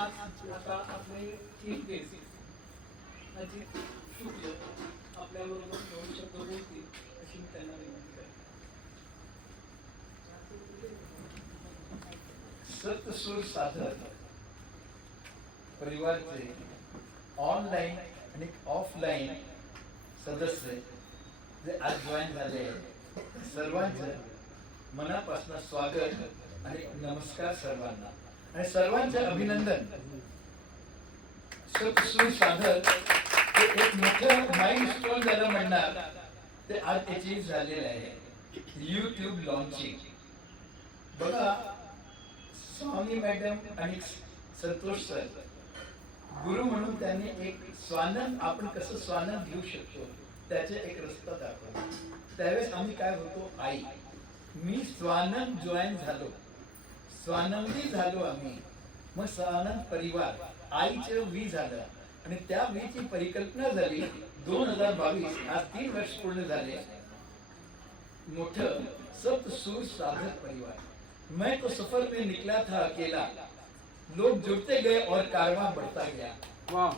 आज आता आपले एक गेस्ट अजित शुक्ल आपल्याबरोबर दोन शब्द बोलतील अशी मी त्यांना विनंती करते. सतसूर साधक परिवारचे ऑनलाईन आणि ऑफलाईन सदस्य जे आज जॉईन झाले सर्वांचं मनापासून स्वागत आणि नमस्कार सर्वांना आणि सर्वांचं अभिनंदन. सतसूर साधक हे एक मोठं माइलस्टोन ज्याला म्हणणार ते आज अचीव झालेलं आहे. YouTube लॉन्चिंग बघा, स्वामी मॅडम आणि संतोष सर गुरु म्हणून त्यांनी एक स्वानंद, आपण कसं स्वानंद घेऊ शकतो त्याचे एक रस्ता दाखवला. त्यावेळेस आम्ही काय होतो, आई मी स्वानंद जॉईन झालो, स्वानंदी झालो आम्ही. मग स्वानंद परिवार आईचं वी झालं आणि त्या वीची परिकल्पना झाली 2022. आज 3 वर्ष पूर्ण झाले. मोठं सतसूर साधक परिवार. मैं तो सफर में निकला था अकेला, लोग जुड़ते गए और कारवां बढ़ता गया. वाह.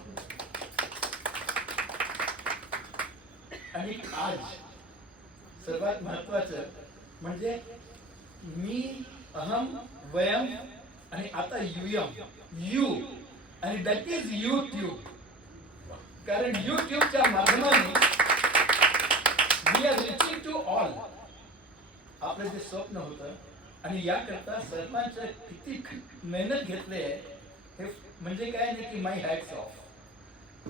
आणि आज सर्वात महत्वाचं म्हणजे मी, अहम, वयम आणि आता यूयम, यू, आणि दॅट इज YouTube. कारण YouTubeच्या माध्यमाने we are reaching to all. आपलं जे स्वप्न होतं आणि याकरता सर्वांचं किती मेहनत घेतली आहे हे म्हणजे काय नाही की माय हॅट्स ऑफ.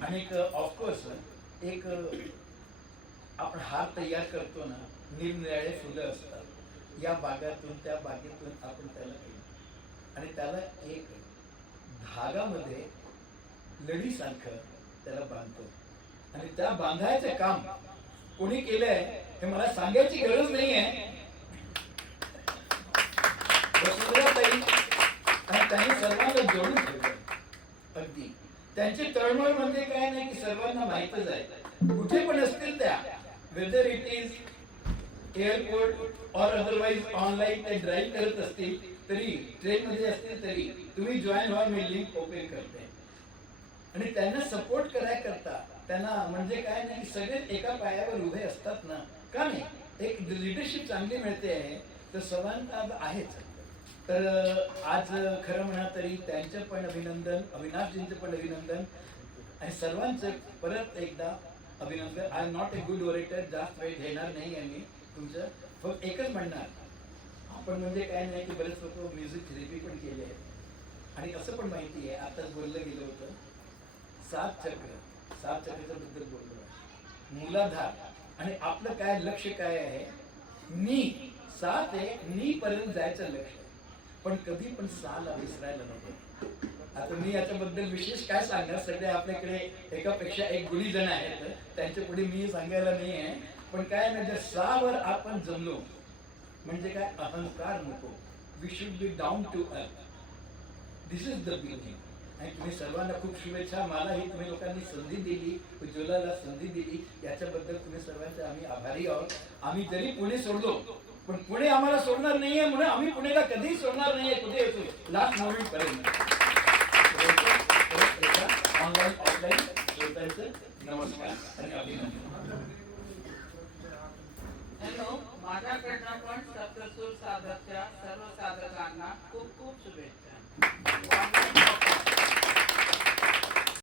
आणि ऑफकोर्स एक आपण हार तयार करतो ना, निरनिराळे फुलं असतात, या बागातून त्या बागेतून आपण त्याला केलं आणि त्याला एक धागामध्ये लढीसारखं त्याला बांधतो आणि त्या बांधायचं काम कोणी केलंय हे मला सांगायची गरज नाही आहे. आणि त्यांनी सर्वांना जोडून ठेवलं. अगदी त्यांची तळमळ म्हणजे काय नाही की सर्वांना माहितच आहे. कुठे पण असतील त्या, वेदर इट इज एअरपोर्ट और अदरवाइज ऑनलाईन ते ड्राईव्ह करत असतील तरी, ट्रेन मध्ये असतील तरी तुम्ही जॉईन व्हा, मी लिंक ओपन करते. आणि त्यांना सपोर्ट करायकरता त्यांना म्हणजे काय नाही सगळेच एका पायावर उभे असतात ना, का नाही. एक लिडरशिप चांगली मिळते आहे तर सर्वांना आहेच. तर आज खरं म्हणा तरी त्यांचं पण अभिनंदन, अविनाशजींचं पण अभिनंदन आणि सर्वांचं परत एकदा अभिनंदन. I am not a good orator, जास्त वेळ घेणार नाही आहे मी तुमचं. फक्त एकच म्हणणार, आपण म्हणजे काय नाही की बरेच लोक म्युझिक थेरपी पण केली आहे आणि असं पण माहिती आहे, आताच बोललं गेलं होतं 7 चक्र, 7 चक्राच्या बद्दल बोललो. मूलाधार आणि आपलं काय लक्ष काय आहे, नी 7 आहे, नी पर्यंत जायचं लक्ष, पण कधी पण 6ला विसरायला नको. आता मी याच्याबद्दल विशेष काय सांगणार, सगळे आपल्याकडे एकापेक्षा एक गुणीजन आहेत, त्यांच्या पुढे मी सांगायला नाही आहे. पण काय म्हणजे 6वर आपण जमलो म्हणजे काय, अहंकार नको. We should be down to earth. This is the beginning. आणि तुम्ही सर्वांना खूप शुभेच्छा. मलाही तुम्ही लोकांनी संधी दिली, उज्ज्वलाला संधी दिली, याच्याबद्दल तुम्ही सर्वांचे आम्ही आभारी आहोत. आम्ही जरी पुणे सोडलो पण पुणे आम्हाला सोडणार नाहीये, म्हणून आम्ही पुणेला कधीही सोडणार नाहीये, कुठे येतो लास्ट मोमेंट पर्यंत. ऑनलाईन ऑफलाईन श्रोत्यांचं नमस्कार आणि अभिनंदन. हॅलो, माझ्याकडनं पण सप्तसूर साधकच्या सर्व साधकांना खूप खूप शुभेच्छा.